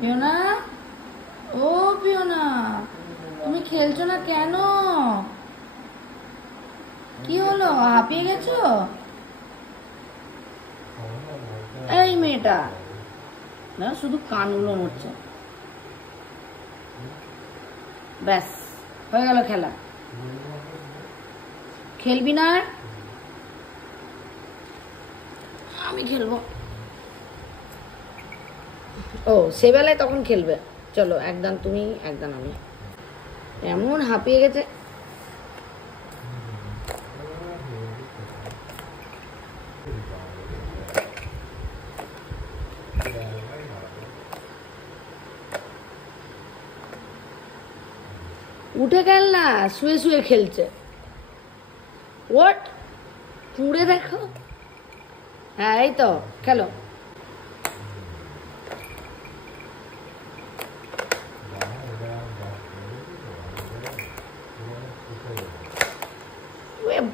পিওনা, ও পিওনা, তুমি খেলছো না কেন? কি হলো, হাঁপিয়ে গেছো? এই মেয়েটা না, শুধু কানগুলো নড়ছে। ব্যাস, হয়ে গেল খেলা। খেলবি না? আমি খেলবো। ও, সেবেলায় তখন খেলবে। চলো, একদান তুমি একদান আমি। এমন হাঁপিয়ে গেছে। উঠে গেল না, শুয়ে শুয়ে খেলছে। ওট, পুড়ে দেখো। হ্যাঁ, এই তো খেলো।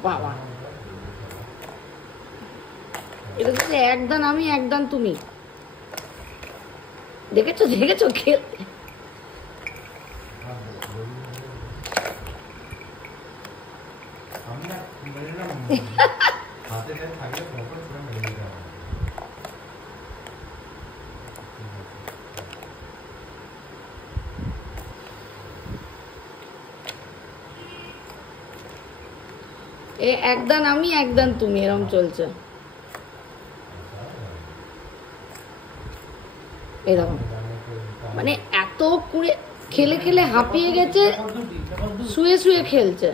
বাবা, এটা তো একদান আমি একদান তুমি। দেখেছো দেখেছো খেল। একদান আমি একদান তুমি, এরকম চলছে। এরকম মানে এত করে খেলে খেলে হাঁপিয়ে গেছে, শুয়ে শুয়ে খেলছে।